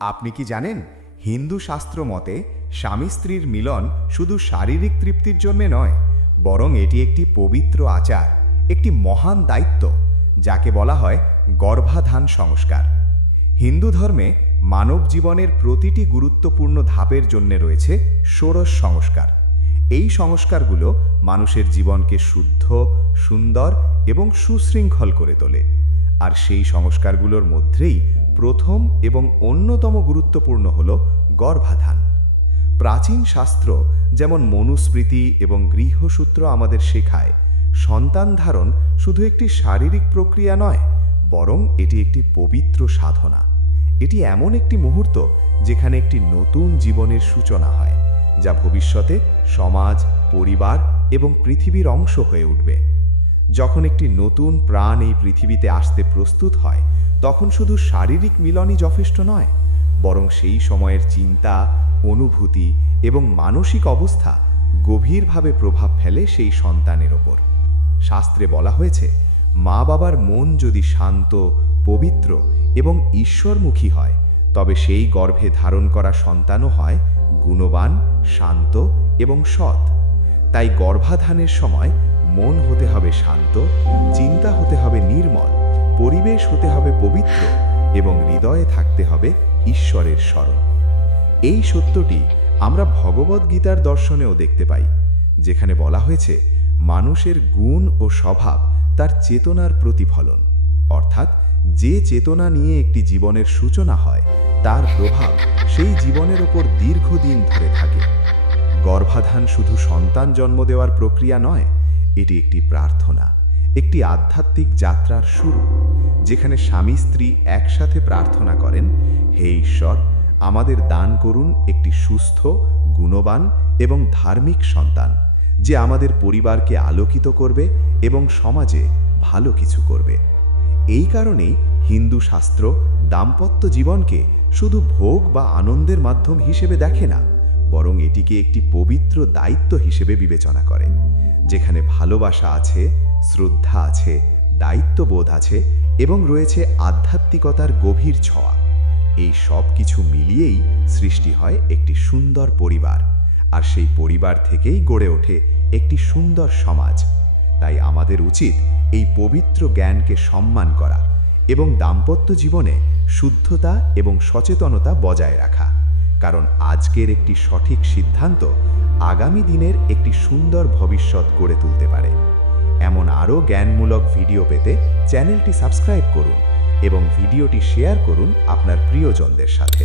আপনি কি জানেন, হিন্দু শাস্ত্র মতে স্বামী স্ত্রীর মিলন শুধু শারীরিক তৃপ্তির জন্য নয়, বরং এটি একটি পবিত্র আচার, একটি মহান দায়িত্ব, যাকে বলা হয় গর্ভাধান সংস্কার। হিন্দু ধর্মে মানব জীবনের প্রতিটি গুরুত্বপূর্ণ ধাপের জন্য রয়েছে ষোড়শ সংস্কার। এই সংস্কারগুলো মানুষের জীবনকে শুদ্ধ, সুন্দর এবং সুশৃঙ্খল করে তোলে। আর সেই সংস্কারগুলোর মধ্যেই প্রথম এবং অন্যতম গুরুত্বপূর্ণ হল গর্ভাধান। প্রাচীন শাস্ত্র যেমন মনুস্মৃতি এবং গৃহসূত্র আমাদের শেখায়, সন্তান ধারণ শুধু একটি শারীরিক প্রক্রিয়া নয়, বরং এটি একটি পবিত্র সাধনা। এটি এমন একটি মুহূর্ত যেখানে একটি নতুন জীবনের সূচনা হয়, যা ভবিষ্যতে সমাজ, পরিবার এবং পৃথিবীর অংশ হয়ে উঠবে। যখন একটি নতুন প্রাণ এই পৃথিবীতে আসতে প্রস্তুত হয়, তখন শুধু শারীরিক মিলনই যথেষ্ট নয়, বরং সেই সময়ের চিন্তা, অনুভূতি এবং মানসিক অবস্থা গভীরভাবে প্রভাব ফেলে সেই সন্তানের ওপর। শাস্ত্রে বলা হয়েছে, মা বাবার মন যদি শান্ত, পবিত্র এবং ঈশ্বরমুখী হয়, তবে সেই গর্ভে ধারণ করা সন্তানও হয় গুণবান, শান্ত এবং সৎ। তাই গর্ভাধানের সময় মন হতে হবে শান্ত, চিন্তা হতে হবে নির্মল, পরিবেশ হতে হবে পবিত্র এবং হৃদয়ে থাকতে হবে ঈশ্বরের স্মরণ। এই সত্যটি আমরা ভগবদ্গীতার দর্শনেও দেখতে পাই, যেখানে বলা হয়েছে মানুষের গুণ ও স্বভাব তার চেতনার প্রতিফলন। অর্থাৎ যে চেতনা নিয়ে একটি জীবনের সূচনা হয়, তার প্রভাব সেই জীবনের ওপর দীর্ঘদিন ধরে থাকে। গর্ভাধান শুধু সন্তান জন্ম দেওয়ার প্রক্রিয়া নয়, এটি একটি প্রার্থনা, একটি আধ্যাত্মিক যাত্রার শুরু, যেখানে স্বামী স্ত্রী একসাথে প্রার্থনা করেন, হে ঈশ্বর, আমাদের দান করুন একটি সুস্থ, গুণবান এবং ধার্মিক সন্তান, যে আমাদের পরিবারকে আলোকিত করবে এবং সমাজে ভালো কিছু করবে। এই কারণেই হিন্দু শাস্ত্র দাম্পত্য জীবনকে শুধু ভোগ বা আনন্দের মাধ্যম হিসেবে দেখে না, বরং এটিকে একটি পবিত্র দায়িত্ব হিসেবে বিবেচনা করে, যেখানে ভালোবাসা আছে, শ্রদ্ধা আছে, দায়িত্ববোধ আছে এবং রয়েছে আধ্যাত্মিকতার গভীর ছোঁয়া। এই সব কিছু মিলিয়েই সৃষ্টি হয় একটি সুন্দর পরিবার, আর সেই পরিবার থেকেই গড়ে ওঠে একটি সুন্দর সমাজ। তাই আমাদের উচিত এই পবিত্র জ্ঞানকে সম্মান করা এবং দাম্পত্য জীবনে শুদ্ধতা এবং সচেতনতা বজায় রাখা, কারণ আজকের একটি সঠিক সিদ্ধান্ত আগামী দিনের একটি সুন্দর ভবিষ্যৎ গড়ে তুলতে পারে। এমন আরও জ্ঞানমূলক ভিডিও পেতে চ্যানেলটি সাবস্ক্রাইব করুন এবং ভিডিওটি শেয়ার করুন আপনার প্রিয়জনদের সাথে।